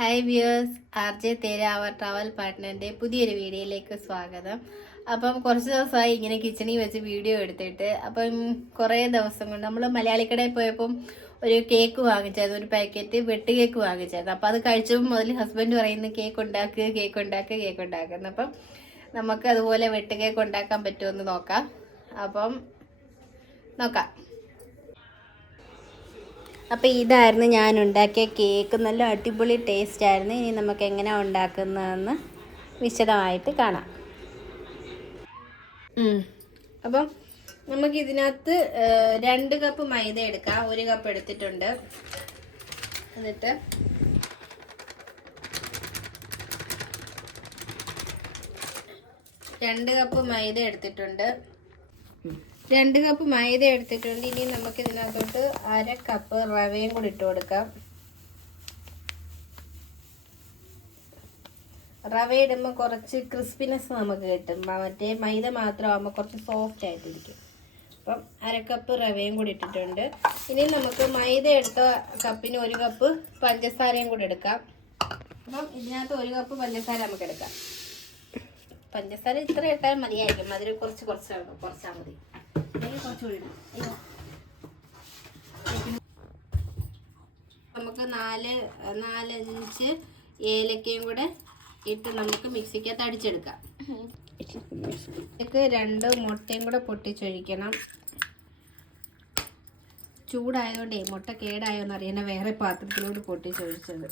Hi viewers, RJ തേര അവർ travel പാർട്ട്ണറിൻ്റെ പുതിയൊരു വീഡിയോയിലേക്ക് സ്വാഗതം. അപ്പം കുറച്ച് ദിവസമായി ഇങ്ങനെ കിച്ചണിൽ വെച്ച് വീഡിയോ എടുത്തിട്ട് അപ്പം കുറേ ദിവസം കൊണ്ട് നമ്മൾ മലയാളിക്കടയിൽ പോയപ്പം ഒരു കേക്ക് വാങ്ങിച്ചായിരുന്നു, ഒരു പാക്കറ്റ് വെട്ട് കേക്ക് വാങ്ങിച്ചായിരുന്നു. അപ്പം അത് കഴിച്ചപ്പോൾ മുതൽ ഹസ്ബൻഡ് പറയുന്നു കേക്ക് ഉണ്ടാക്കുന്നു. അപ്പം നമുക്ക് അതുപോലെ വെട്ട് കേക്ക് ഉണ്ടാക്കാൻ പറ്റുമെന്ന് നോക്കാം. നോക്കാം. അപ്പോൾ ഇതായിരുന്നു ഞാൻ ഉണ്ടാക്കിയ കേക്ക്. നല്ല അടിപൊളി ടേസ്റ്റ് ആയിരുന്നു. ഇനി നമുക്ക് എങ്ങനെയാണ് ഉണ്ടാക്കുന്നതെന്ന് വിശദമായിട്ട് കാണാം. അപ്പം നമുക്കിതിനകത്ത് 2 കപ്പ് മൈദ എടുക്കാം. 1 കപ്പ് എടുത്തിട്ടുണ്ട്. എന്നിട്ട് രണ്ട് കപ്പ് മൈദ എടുത്തിട്ടുണ്ട്. 2 കപ്പ് മൈദ എടുത്തിട്ടുണ്ട്. ഇനി നമുക്ക് ഇതിനകത്തോട്ട് 1/2 കപ്പ് റവയും കൂടി ഇട്ട് കൊടുക്കാം. റവ ഇടുമ്പോൾ കുറച്ച് ക്രിസ്പിനെസ് നമുക്ക് കിട്ടും. മറ്റേ മൈദ മാത്രമാകുമ്പോൾ കുറച്ച് സോഫ്റ്റ് ആയിട്ടിരിക്കും. അപ്പം 1/2 കപ്പ് റവയും കൂടി ഇട്ടിട്ടുണ്ട്. ഇനി നമുക്ക് മൈദ എടുത്ത കപ്പിന് 1 കപ്പ് പഞ്ചസാരയും കൂടി എടുക്കാം. അപ്പം ഇതിനകത്ത് 1 കപ്പ് പഞ്ചസാര നമുക്ക് എടുക്കാം. പഞ്ചസാര ഇത്ര ഇട്ടാൽ മതിയായിരിക്കും. അതിൽ കുറച്ചാൽ മതി. നമുക്ക് 4-5 ഏലക്കയും കൂടെ ഇട്ട് നമുക്ക് മിക്സിക്കകത്ത് അടിച്ചെടുക്കാം. 2 മുട്ടയും കൂടെ പൊട്ടിച്ചൊഴിക്കണം. ചൂടായതുകൊണ്ടേ മുട്ട കേടായോന്ന് അറിയണ വേറെ പാത്രത്തിലോട്ട് പൊട്ടിച്ചൊഴിച്ചത്.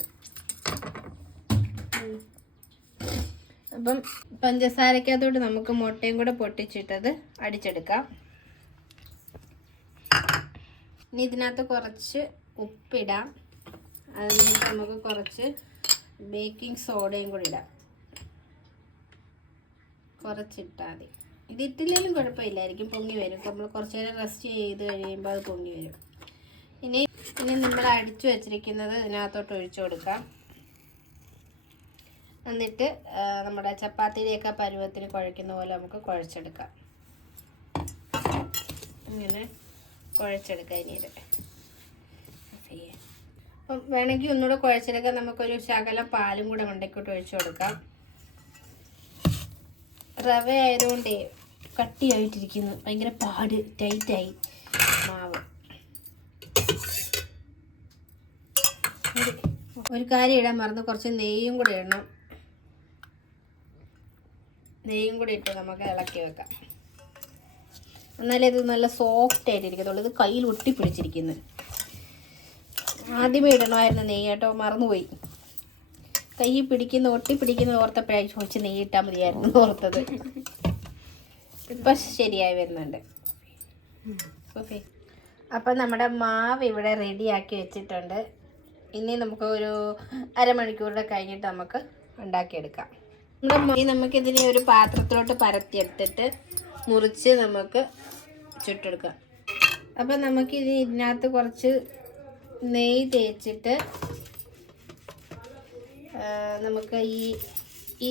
അപ്പം പഞ്ചസാരക്കകത്തോട്ട് നമുക്ക് മുട്ടയും കൂടെ പൊട്ടിച്ചിട്ടത് അടിച്ചെടുക്കാം. ഇനി ഇതിനകത്ത് കുറച്ച് ഉപ്പിടാം. അതിലേക്ക് നമുക്ക് കുറച്ച് ബേക്കിംഗ് സോഡയും കൂടി ഇടാം. കുറച്ചിട്ടാൽ മതി. ഇതിട്ടില്ലെങ്കിലും കുഴപ്പമില്ലായിരിക്കും, പൊങ്ങി വരും. നമ്മൾ കുറച്ച് നേരം റെസ്റ്റ് ചെയ്ത് കഴിയുമ്പോൾ അത് പൊങ്ങി വരും. ഇനി നമ്മൾ അടിച്ചു വച്ചിരിക്കുന്നത് ഇതിനകത്തോട്ട് ഒഴിച്ചു കൊടുക്കാം. എന്നിട്ട് നമ്മുടെ ചപ്പാത്തിയുടെയൊക്കെ പരുവത്തിന് കുഴയ്ക്കുന്ന പോലെ നമുക്ക് കുഴച്ചെടുക്കാം. ഇങ്ങനെ കുഴച്ചെടുക്കാം. ഇനി അപ്പം വേണമെങ്കിൽ ഒന്നുകൂടെ കുഴച്ചെടുക്കാൻ നമുക്കൊരു ശകലം പാലും കൂടെ മണ്ടയ്ക്കോട്ട് ഒഴിച്ചു കൊടുക്കാം. റവ ആയതുകൊണ്ടേ കട്ടിയായിട്ടിരിക്കുന്നു, ഭയങ്കര ടൈറ്റായി മാവ്. ഒരു കാര്യം ഇടാൻ മറന്നു, കുറച്ച് നെയ്യും കൂടെ ഇടണം. നെയ്യും കൂടി ഇട്ട് നമുക്ക് ഇളക്കി വെക്കാം. എന്നാലേ ഇത് നല്ല സോഫ്റ്റ് ആയിട്ടിരിക്കത്തുള്ളൂ. ഇത് കയ്യിൽ ഒട്ടിപ്പിടിച്ചിരിക്കുന്നു. ആദ്യമേ ഇടണമായിരുന്നു നെയ്യ് കേട്ടോ, മറന്നുപോയി. കൈ ഒട്ടിപ്പിടിക്കുന്ന ഓർത്തപ്പോഴായി ചോദിച്ച് നെയ്യ് ഇട്ടാൽ മതിയായിരുന്നു ഓർത്തത്. ഇപ്പം ശരിയായി വരുന്നുണ്ട്. ഓക്കെ, അപ്പം നമ്മുടെ മാവ് ഇവിടെ റെഡിയാക്കി വെച്ചിട്ടുണ്ട്. ഇനി നമുക്ക് ഒരു അരമണിക്കൂറുടെ കഴിഞ്ഞിട്ട് നമുക്ക് ഉണ്ടാക്കിയെടുക്കാം. നമുക്കിതിനെ ഒരു പാത്രത്തിലോട്ട് പരത്തിയെടുത്തിട്ട് മുറിച്ച് നമുക്ക് ചുട്ടെടുക്കാം. അപ്പം ഇതിനകത്ത് കുറച്ച് നെയ്യ് തേച്ചിട്ട് നമുക്ക് ഈ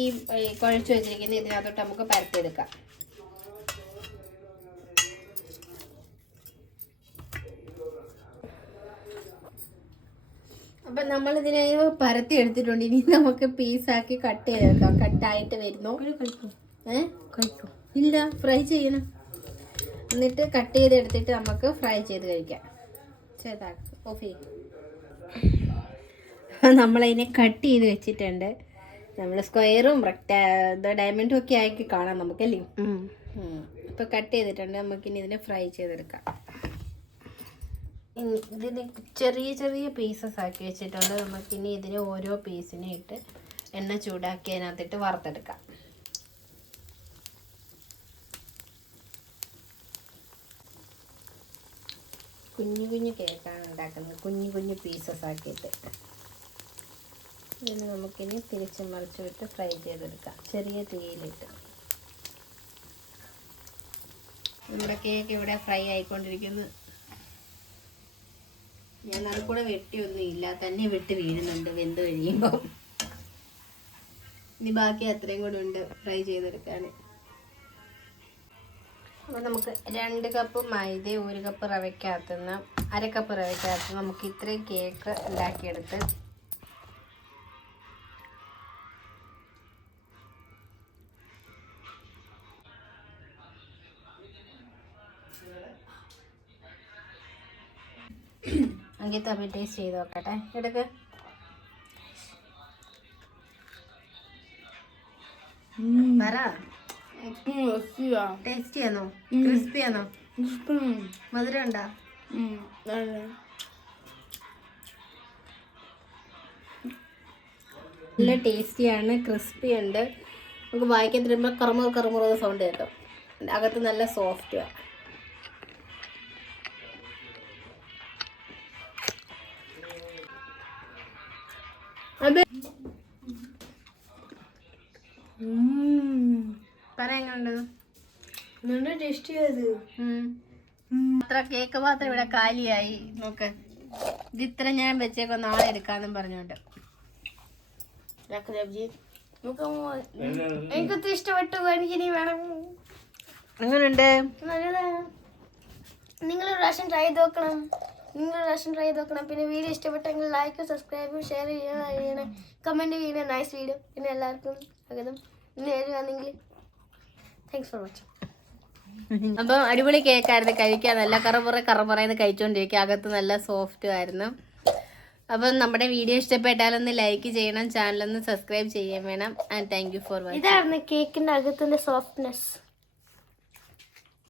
കുഴച്ച് വെച്ചിരിക്കുന്ന ഇതിനകത്തോട്ട് നമുക്ക് പരത്തിയെടുക്കാം. അപ്പം നമ്മളിതിനെ പരത്തി എടുത്തിട്ടുണ്ട്. ഇനി നമുക്ക് പീസാക്കി കട്ട് ചെയ്തെടുക്കാം. കട്ടായിട്ട് വരുന്നു. കഴിക്കും ഇല്ല, ഫ്രൈ ചെയ്യണം. എന്നിട്ട് കട്ട് ചെയ്തെടുത്തിട്ട് നമുക്ക് ഫ്രൈ ചെയ്ത് കഴിക്കാം. നമ്മളതിനെ കട്ട് ചെയ്ത് വെച്ചിട്ടുണ്ട്. നമ്മൾ സ്ക്വയറും ഡയമണ്ടും ഒക്കെ ആക്കി കാണാം നമുക്കല്ലേ. ഇപ്പം കട്ട് ചെയ്തിട്ടുണ്ട്. നമുക്കിനി ഇതിനെ ഫ്രൈ ചെയ്തെടുക്കാം. ഇതിന് ചെറിയ പീസസ് ആക്കി വെച്ചിട്ടുണ്ട്. നമുക്കിനി ഇതിന് ഓരോ പീസിനെ ഇട്ട് എണ്ണ ചൂടാക്കി അതിനകത്തിട്ട് വറുത്തെടുക്കാം. കുഞ്ഞു കേക്കാണ് ഉണ്ടാക്കുന്നത്, കുഞ്ഞു പീസസ് ആക്കിയിട്ട്. ഇതിന് നമുക്കിനി തിരിച്ച് മറിച്ച് വിട്ട് ഫ്രൈ ചെയ്തെടുക്കാം, ചെറിയ തീയിലിട്ട്. നമ്മുടെ കേക്ക് ഇവിടെ ഫ്രൈ ആയിക്കൊണ്ടിരിക്കുന്നു. ഞാൻ അത് കൂടെ വെട്ടിയൊന്നും ഇല്ല, തന്നെ വിട്ട് വീഴുന്നുണ്ട് വെന്ത് കഴിയുമ്പോൾ. ഇനി ബാക്കി അത്രയും കൂടെ ഉണ്ട് ഫ്രൈ ചെയ്തെടുക്കാൻ. അപ്പോൾ നമുക്ക് 2 കപ്പ് മൈദ 1 കപ്പ് റവയ്ക്കകത്തുനിന്ന് 1/2 കപ്പ് റവയ്ക്കകത്ത് നമുക്ക് ഇത്രയും കേക്ക് ഉണ്ടാക്കിയെടുത്ത് എനിക്ക് തമ്മിൽ ടേസ്റ്റ് ചെയ്ത് നോക്കട്ടെ. എടുക്ക്. പറ. ടേസ്റ്റി ആണോ? ക്രിസ്പി ആണോ? മധുരം ഉണ്ടോ? നല്ല ടേസ്റ്റിയാണ്, ക്രിസ്പി ഉണ്ട്. നമുക്ക് വായിക്കാൻ തരുമ്പോൾ കറുമുറ കറുമുറ സൗണ്ട് കേട്ടോ. അകത്ത് നല്ല സോഫ്റ്റുമാണ്. അത് പറയാനുണ്ട്. നല്ല ടേസ്റ്റിയത്. അത്ര കേക്ക് മാത്രം ഇവിടെ കാലിയായി. നോക്ക്, ഇത് ഇത്ര ഞാൻ വെച്ചേക്കോ, നാളെ എടുക്കാന്നും പറഞ്ഞോണ്ട്. എനിക്കൊത്തിരി ഇഷ്ടപ്പെട്ടു. എനിക്കിനി വേണം. എങ്ങനെയുണ്ട്? നല്ലതാണ്. നിങ്ങൾ പ്രാവശ്യം ട്രൈ ചെയ്ത് നോക്കണം. പിന്നെ വീഡിയോ ഇഷ്ടപ്പെട്ടെങ്കിൽ ലൈക്ക്, സബ്സ്ക്രൈബ്, ഷെയർ ചെയ്യണം, കമൻറ്റ് ചെയ്യണം. Nice video. പിന്നെ എല്ലാവർക്കും സ്വാഗതം. ഇനി ഏതാണെങ്കിൽ താങ്ക്സ് ഫോർ വാച്ചിങ്. അപ്പം അടിപൊളി കേക്കായിരുന്നു, കഴിക്കാൻ നല്ല കറമുറന്ന് കഴിച്ചുകൊണ്ടിരിക്കുക. അകത്ത് നല്ല സോഫ്റ്റ് ആയിരുന്നു. അപ്പം നമ്മുടെ വീഡിയോ ഇഷ്ടപ്പെട്ടാലൊന്ന് ലൈക്ക് ചെയ്യണം, ചാനലൊന്ന് സബ്സ്ക്രൈബ് ചെയ്യാൻ വേണം. And thank you for watching. ഇതായിരുന്നു കേക്കിൻ്റെ അകത്തിൻ്റെ സോഫ്റ്റ്നെസ്.